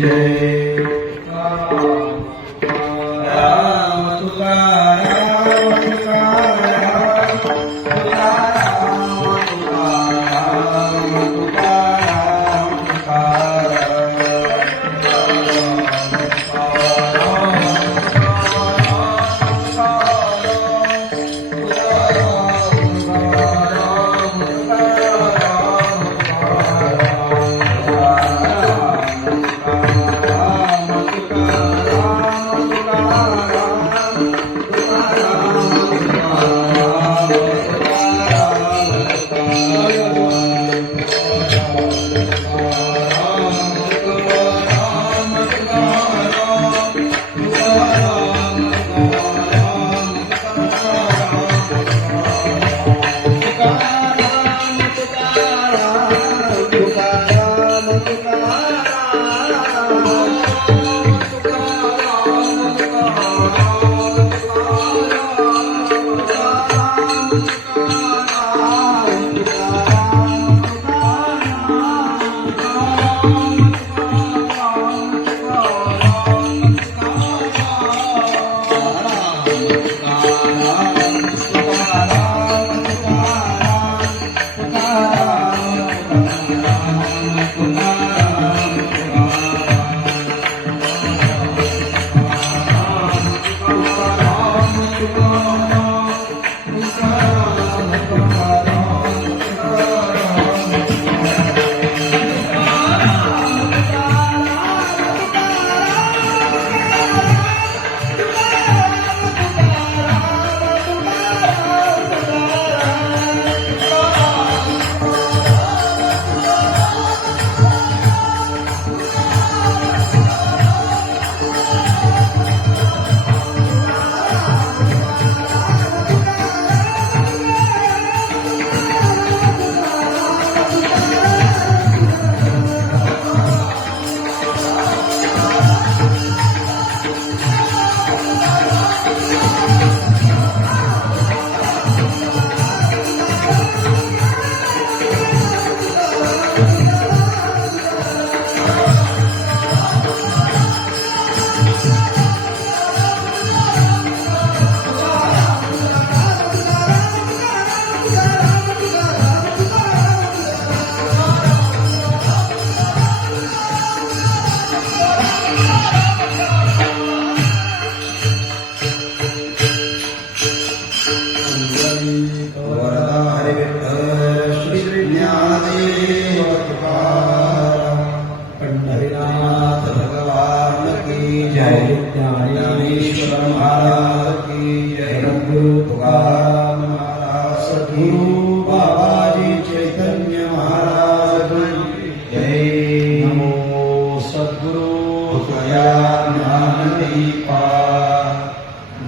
Day.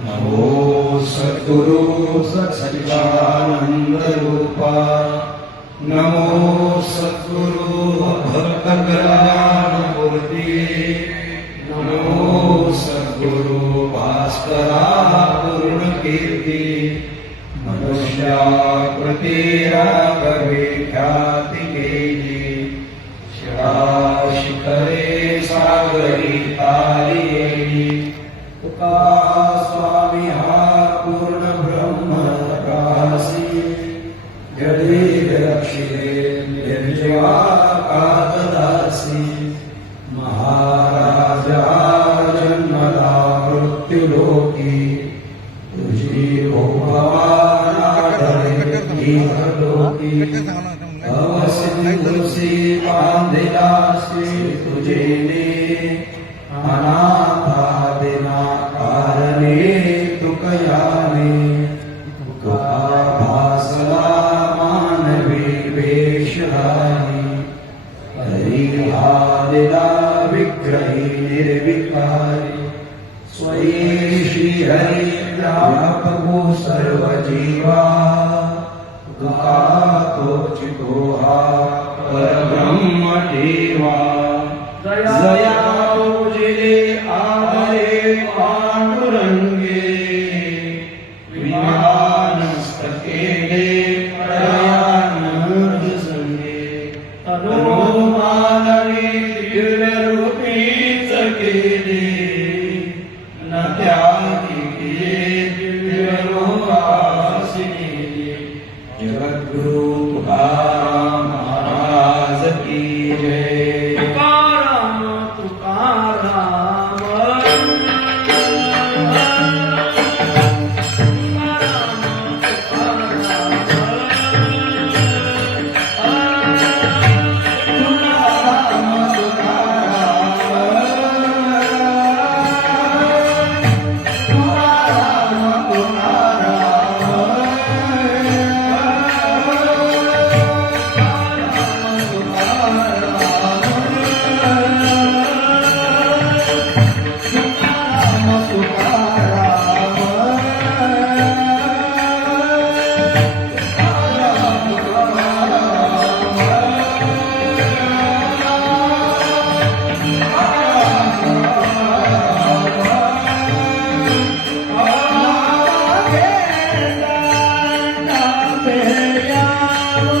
नमो सद्गुरु सच्चिदानंद रूपा नमो सद्गुरु भक्तकल्याणमूर्ती नमो सद्गुरु भास्करा पूर्णकीर्ती मनुष्या कृती रागविख्यात केले. अनाथा देना कारणे तुकयाने. तुका भासला मानवी वेशराणी हरी हा दिला विग्रही निर्विकारी. स्वयं श्री हरी व्यापको सर्व जीवा तुका तो चितो हा परब्रह्म देवा દયા જયા આદરે આ આપે યા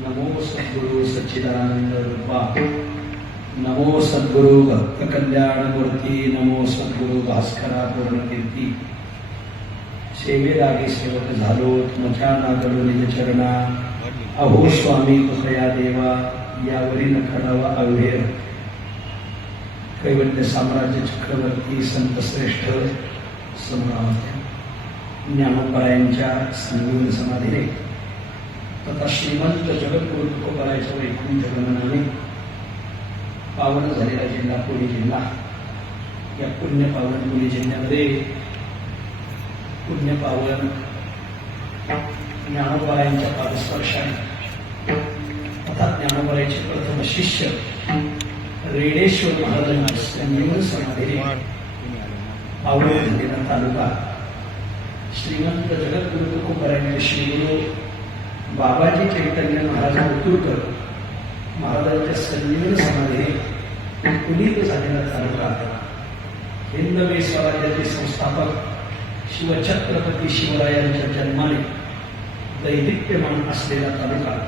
नमो सद्गुरु सच्चिदानंद रूपा नमो सद्गुरु भक्त कल्याण मूर्ती नमो सद्गुरु भास्करा पूर्णकीर्ती सेवेलागी सेवक झालो तुमच्या नागलो निज चरणा अहो स्वामी तुकया देवा यावरील खडावा अवेर कैवल्य साम्राज्य चक्रवर्ती संत श्रेष्ठ सम्राट ज्ञानोबरायांच्या संजीवन समाधीने. तथा श्रीमंत जगद्गुरु तुकोबरायच्या वैकुंठ गमनाने पावन झालेला जिल्हा पुणे जिल्हा? या पुण्य पावन पुणे जिल्ह्यामध्ये पुण्य पावन ज्ञानोबायांच्या पादस्पर्शाने. तथा ज्ञानोबरायचे प्रथम शिष्य रेडेश्वर महाराजांना संजीवन समाधीने पावन झालेला तालुका. श्रीमंत जगद्गुरु तुकोबरायांचे श्रीगुरु बाबाजी चैतन्य महाराज उतुरकर महाराजांच्या संजीवन समाधीने पुनीत झालेला तालुका हिंदवी स्वराज्याचे संस्थापक शिवछत्रपती शिवरायांच्या जन्माने दैदिप्यमान असलेला तालुका.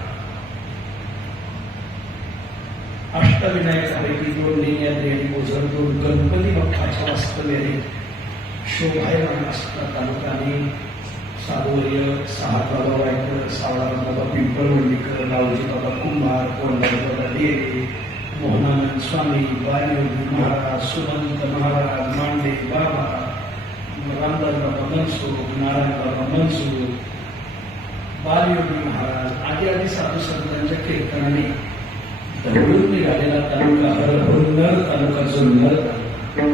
अष्टविनायकापैकी दोन लेण्याद्री आणि ओझर दोन गणपती बाप्पाच्या वास्तव्याने शोभायमान असलेला तालुका आणि साधुवर्य सहा बाबा वायकर सावळा बाबा पिंपळवंडीकर रावजी बाबा कुंभार कोंडाबाबा बाबा मोहनानंद स्वामी वायुदेव महाराज सुमंत महाराज मांडे बाबा रामदास बाबा मनसुख नारायण बाबा मनसुख बालयोगी महाराज आदी आदी साधू संतांच्या कीर्तनाने दरडून निघालेला तालुका हर जुन्नर तालुका जुन्नर तालुका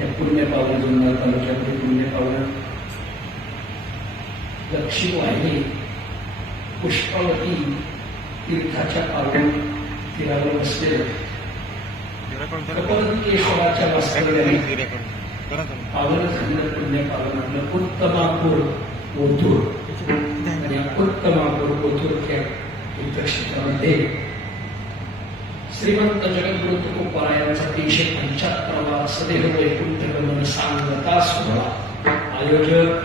या पुण्य पावलं जुन्नर तालुक्यामध्ये पुण्य पावलं दक्षिण वाहिनी पुष्पावती तीर्थाच्या पावन तीरावर बसलेलं केशवाच्या वास्तव्याने पावन खंड पुण्य पावन आपलं उत्तमापूर ओतूर. आणि उत्तमापूर ओतूरच्या तीर्थक्षेत्रामध्ये श्रीमंत जगद्गुरु तुकोबारायांचा तीनशे पंच्याहत्तरावा सदैव वैकुंठ गमन सांगता सोहळा. आयोजक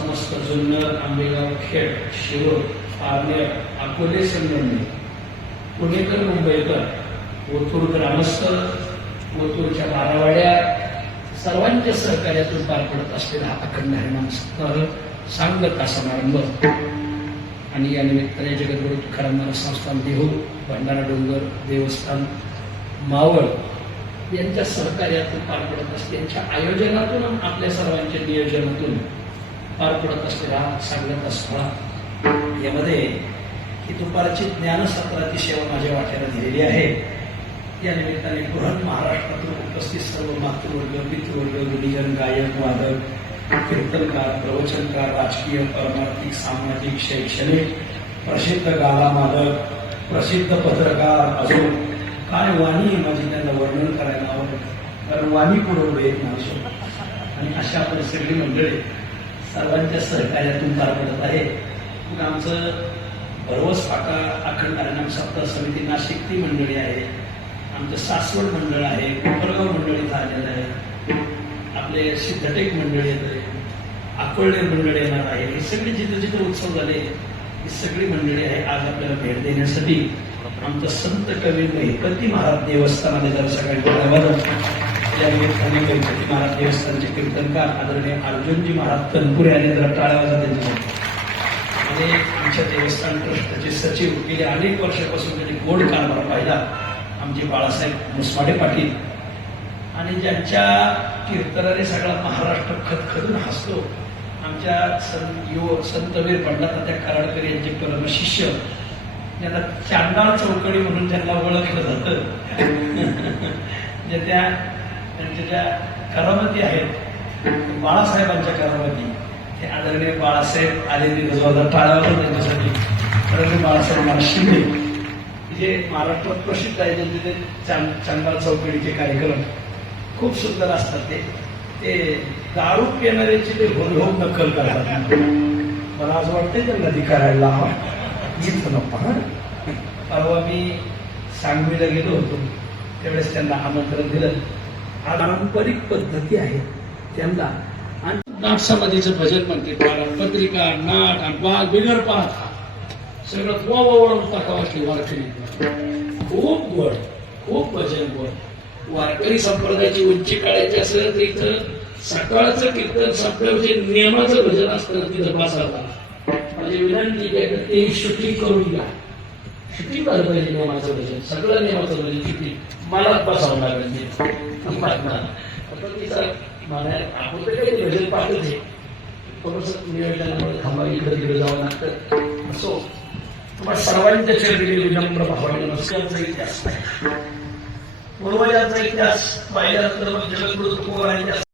समस्त जुन्नर आंबेगाव खेड शिरोळ पारनेर अकोले संगमनेर पुणेकर मुंबईकर ओतूर ग्रामस्थ ओतूरच्या बारावाड्या सर्वांच्या सहकार्यातून पार पडत असलेला हा अखंड हरिनाम सप्ताह सांगता समारंभ आणि या निमित्ताने जगद्गुरु तुकाराम महाराज संस्थान देहू भंडारा डोंगर देवस्थान मावळ यांच्या सहकार्यातून पार पडत असते यांच्या आयोजनातून आपल्या सर्वांच्या नियोजनातून पार पडत असलेला हा सोहळा यामध्ये ही दुपारची ज्ञानसत्राची सेवा माझ्या वाट्याला दिलेली आहे. या निमित्ताने बृहन महाराष्ट्रातून उपस्थित सर्व मातृवर्ग पितृवर्ग गुरुजन गायक वादक कीर्तनकार प्रवचनकार राजकीय परमार्थिक सामाजिक शैक्षणिक प्रसिद्ध गाला मालक प्रसिद्ध पत्रकार अजून काय वाणी माझी त्यांना वर्णन करायला आवडेल? कारण वाणी पुरवलं येत नाही. आणि अशा आपण सगळी मंडळी सर्वांच्या सहकार्यातून पार पडत आहे. मग आमचं भरवस फाटा अखंड हरिनाम सप्ताह समिती नाशिक ती मंडळी आहे. आमचं सासवड मंडळ आहे कोपरगाव मंडळ इथं आलेलं आहे. आपले सिद्धटेक मंडळ येत आहे. अकोळणे मंडळ येणार आहे. हे सगळे जिथे जिथे उत्सव झाले ही सगळी मंडळी आहे आज आपल्याला भेट देण्यासाठी. आमचं संत कवी महिपती महाराज देवस्थानाने जर सकाळी बोलावं महाराज देवस्थानचे कीर्तनकार आदरणीय अर्जुनजी महाराज तनपुरे यांनी जरा टाळ्या वाजत आणि आमच्या देवस्थान ट्रस्टचे सचिव गेले अनेक वर्षापासून त्यांनी गोड कारभार पाहिला. आमचे बाळासाहेब मुसवाडे पाटील. आणि ज्यांच्या कीर्तनाने सगळा महाराष्ट्र खतखतून हसतो आमच्या संत युवक संतवीर पंडातात्या कराडकर यांचे परमशिष्य ज्यांना चांदाळ चौकडी म्हणून त्यांना ओळखलं जातं. ज्या त्या त्यांच्या ज्या करामती आहेत बाळासाहेबांच्या करामती ते आदरणीय बाळासाहेब आलेली गजवादा टाळावर त्यांच्यासाठी. परंतु बाळासाहेब शिंदे जे महाराष्ट्रात प्रसिद्ध आहे त्यांचे ते चां चौकडीचे कार्यक्रम खूप सुंदर असतात ते. ते दारू पिणाऱ्याची ते होल नक्कल करतात. मला असं वाटतंय त्यांना ती करायला हवा इथं नको परवा मी सांगवीला गेलो होतो. त्यावेळेस त्यांना आमंत्रण दिलं. पारंपरिक पद्धती आहेत त्यांना. आणि नाट समाधीचं भजन म्हणते पत्रिका नाट आणि बाग बिगर पाहता. सगळं वा वळून टाकावं की वारकरी खूप गोड खूप भजन गोड. वारकरी संप्रदायाची उंची काढायची असेल तर इथं सकाळचं कीर्तन संपल्यावर जे म्हणजे नियमाचं भजन असतं तिथं बसायला. म्हणजे विनंती काय तर ते शूटिंग करून घ्या. किती झालं पाहिजे नियमाचं वजन? सगळं नियमाचं वजन किती? मला बसावं लागेल मला आपण तर काही भजन पाठच आहे थोडस नियोजनामुळे थांबा इकडे तिकडे जावं लागतं. असो. तुम्हाला सर्वांच्या चरणी विनम्र भावाने नमस्कारचा इतिहास. पूर्वजांचा इतिहास पाहिल्यानंतर मग जगद्गुरु